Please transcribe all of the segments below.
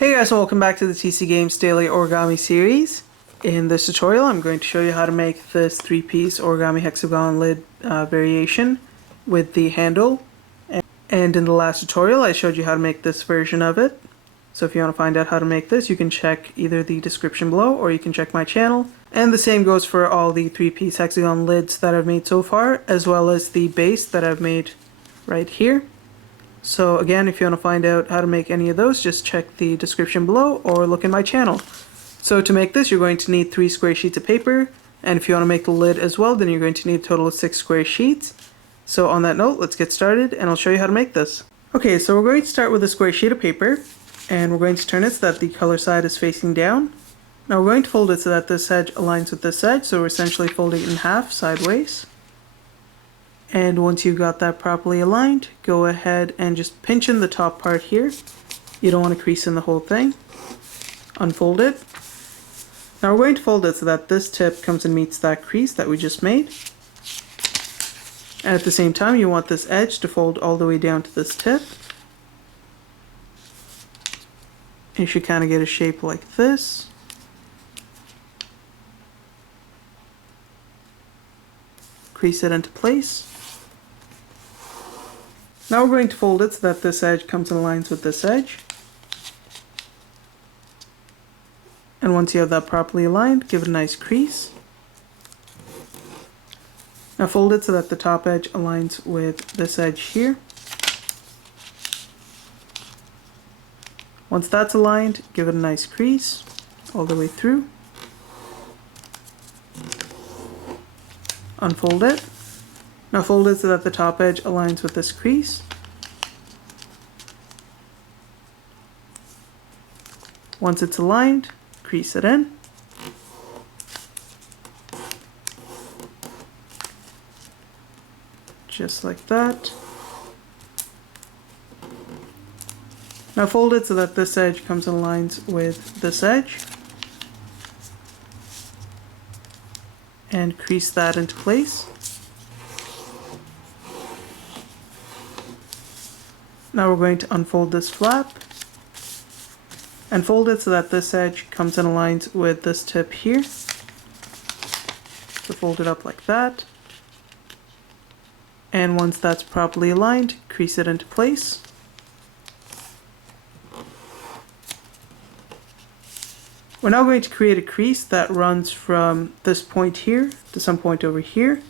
Hey guys, welcome back to the TC Games Daily Origami series. In this tutorial I'm going to show you how to make this 3-piece Origami Hexagon lid variation with the handle. And in the last tutorial I showed you how to make this version of it. So if you want to find out how to make this, you can check either the description below or you can check my channel. And the same goes for all the 3-piece Hexagon lids that I've made so far, as well as the base that I've made right here. So again, if you want to find out how to make any of those, just check the description below or look in my channel. So to make this, you're going to need 3 square sheets of paper, and if you want to make the lid as well, then you're going to need a total of 6 square sheets. So on that note, let's get started and I'll show you how to make this. Okay, so we're going to start with a square sheet of paper, and we're going to turn it so that the color side is facing down. Now we're going to fold it so that this edge aligns with this edge, so we're essentially folding it in half sideways. And once you've got that properly aligned, go ahead and just pinch in the top part here. You don't want to crease in the whole thing. Unfold it. Now we're going to fold it so that this tip comes and meets that crease that we just made. And at the same time, you want this edge to fold all the way down to this tip. And you should kind of get a shape like this. Crease it into place. Now we're going to fold it so that this edge comes and aligns with this edge. And once you have that properly aligned, give it a nice crease. Now fold it so that the top edge aligns with this edge here. Once that's aligned, give it a nice crease all the way through. Unfold it. Now fold it so that the top edge aligns with this crease. Once it's aligned, crease it in. Just like that. Now fold it so that this edge comes and aligns with this edge. And crease that into place. Now we're going to unfold this flap and fold it so that this edge comes and aligns with this tip here. So fold it up like that. And once that's properly aligned, crease it into place. We're now going to create a crease that runs from this point here to some point over here.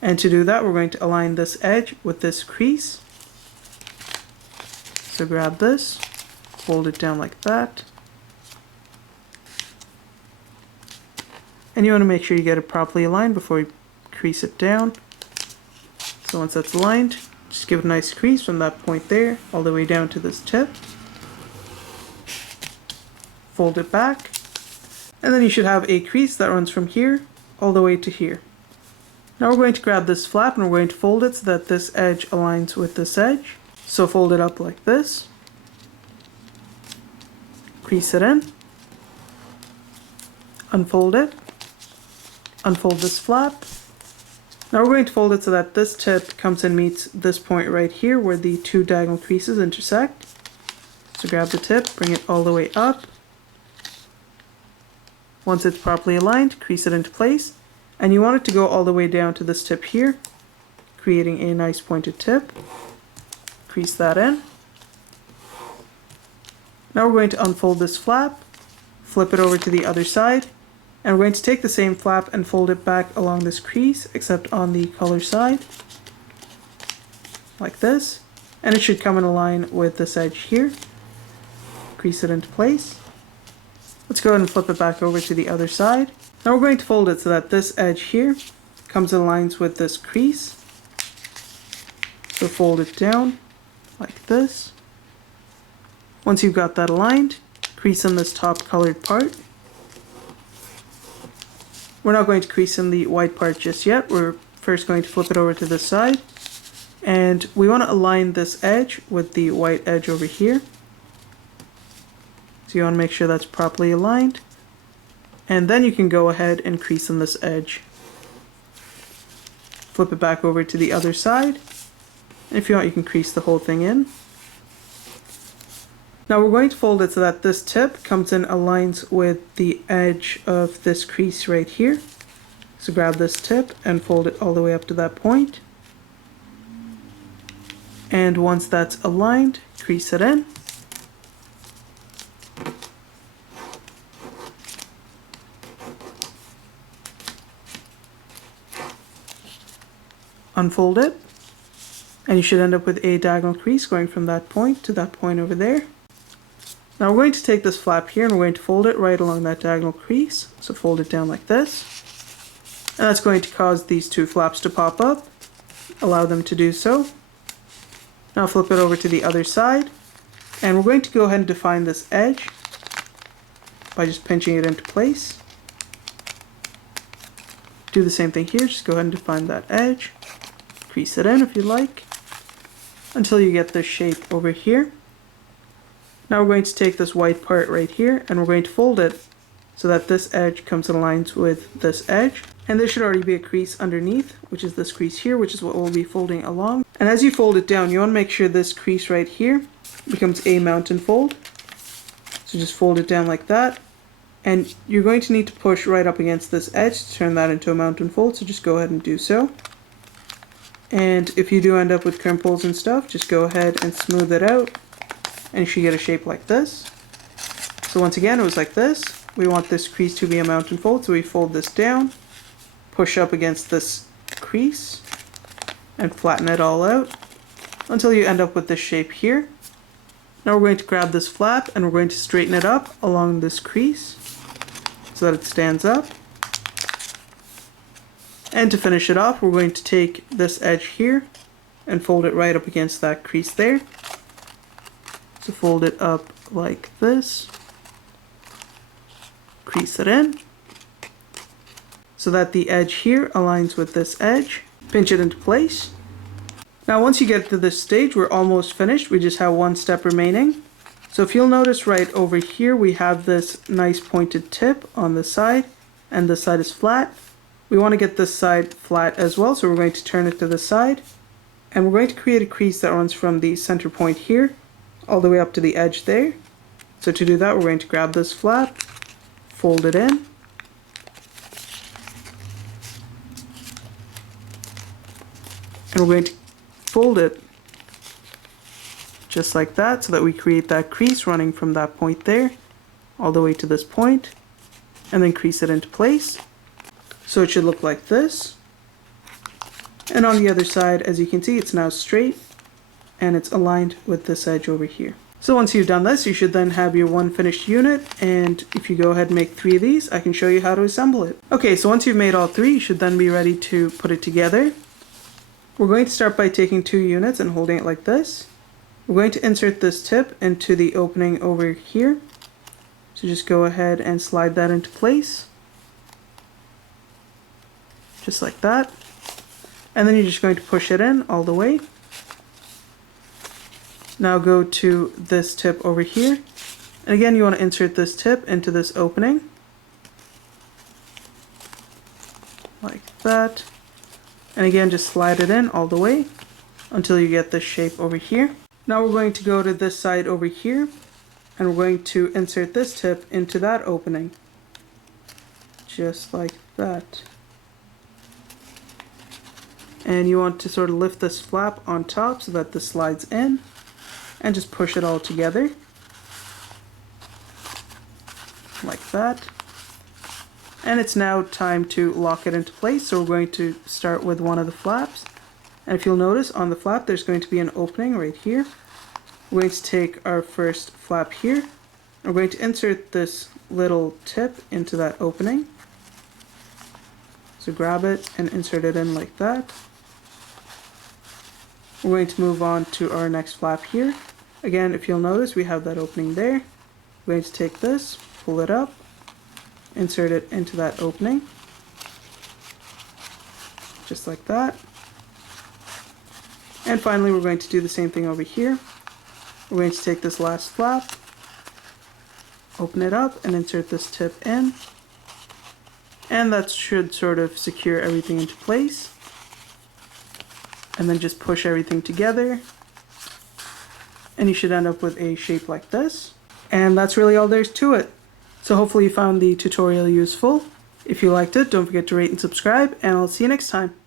And to do that, we're going to align this edge with this crease. So grab this, fold it down like that. And you want to make sure you get it properly aligned before you crease it down. So once that's aligned, just give it a nice crease from that point there all the way down to this tip. Fold it back. And then you should have a crease that runs from here all the way to here. Now we're going to grab this flap and we're going to fold it so that this edge aligns with this edge. So fold it up like this. Crease it in. Unfold it. Unfold this flap. Now we're going to fold it so that this tip comes and meets this point right here where the 2 diagonal creases intersect. So grab the tip, bring it all the way up. Once it's properly aligned, crease it into place. And you want it to go all the way down to this tip here, creating a nice pointed tip. Crease that in. Now we're going to unfold this flap, flip it over to the other side, and we're going to take the same flap and fold it back along this crease, except on the color side, like this. And it should come in line with this edge here. Crease it into place. Let's go ahead and flip it back over to the other side. Now we're going to fold it so that this edge here comes in lines with this crease. So fold it down like this. Once you've got that aligned, crease in this top colored part. We're not going to crease in the white part just yet. We're first going to flip it over to this side. And we want to align this edge with the white edge over here. So you want to make sure that's properly aligned. And then you can go ahead and crease in this edge. Flip it back over to the other side. And if you want, you can crease the whole thing in. Now we're going to fold it so that this tip comes in aligns with the edge of this crease right here. So grab this tip and fold it all the way up to that point. And once that's aligned, crease it in. Unfold it. And you should end up with a diagonal crease going from that point to that point over there. Now we're going to take this flap here and we're going to fold it right along that diagonal crease. So fold it down like this. And that's going to cause these two flaps to pop up. Allow them to do so. Now flip it over to the other side. And we're going to go ahead and define this edge by just pinching it into place. Do the same thing here, just go ahead and define that edge. Crease it in if you like, until you get this shape over here. Now we're going to take this white part right here and we're going to fold it so that this edge comes in lines with this edge. And there should already be a crease underneath, which is this crease here, which is what we'll be folding along. And as you fold it down, you want to make sure this crease right here becomes a mountain fold. So just fold it down like that. And you're going to need to push right up against this edge to turn that into a mountain fold, so just go ahead and do so. And if you do end up with crimples and stuff, just go ahead and smooth it out. And you should get a shape like this. So once again, it was like this. We want this crease to be a mountain fold, so we fold this down, push up against this crease, and flatten it all out until you end up with this shape here. Now we're going to grab this flap and we're going to straighten it up along this crease so that it stands up. And to finish it off, we're going to take this edge here and fold it right up against that crease there. So fold it up like this, crease it in, so that the edge here aligns with this edge. Pinch it into place. Now once you get to this stage, we're almost finished. We just have one step remaining. So if you'll notice right over here, we have this nice pointed tip on the side, and this side is flat. We want to get this side flat as well, so we're going to turn it to the side. And we're going to create a crease that runs from the center point here all the way up to the edge there. So to do that, we're going to grab this flap, fold it in, and we're going to fold it just like that so that we create that crease running from that point there all the way to this point, and then crease it into place. So it should look like this. And on the other side, as you can see, it's now straight and it's aligned with this edge over here. So once you've done this, you should then have your one finished unit, and if you go ahead and make 3 of these, I can show you how to assemble it. Okay, so once you've made all 3, you should then be ready to put it together. We're going to start by taking 2 units and holding it like this. We're going to insert this tip into the opening over here. So just go ahead and slide that into place. Just like that. And then you're just going to push it in all the way. Now go to this tip over here. And again, you want to insert this tip into this opening. Like that. And again, just slide it in all the way until you get this shape over here. Now we're going to go to this side over here, and we're going to insert this tip into that opening. Just like that. And you want to sort of lift this flap on top so that this slides in, and just push it all together. Like that. And it's now time to lock it into place, so we're going to start with one of the flaps. And if you'll notice, on the flap there's going to be an opening right here. We're going to take our first flap here. We're going to insert this little tip into that opening. So grab it and insert it in like that. We're going to move on to our next flap here. Again, if you'll notice, we have that opening there. We're going to take this, pull it up, insert it into that opening, just like that. And finally, we're going to do the same thing over here. We're going to take this last flap, open it up, and insert this tip in. And that should sort of secure everything into place. And then just push everything together. and you should end up with a shape like this. And that's really all there is to it. So hopefully you found the tutorial useful. If you liked it, don't forget to rate and subscribe, and I'll see you next time.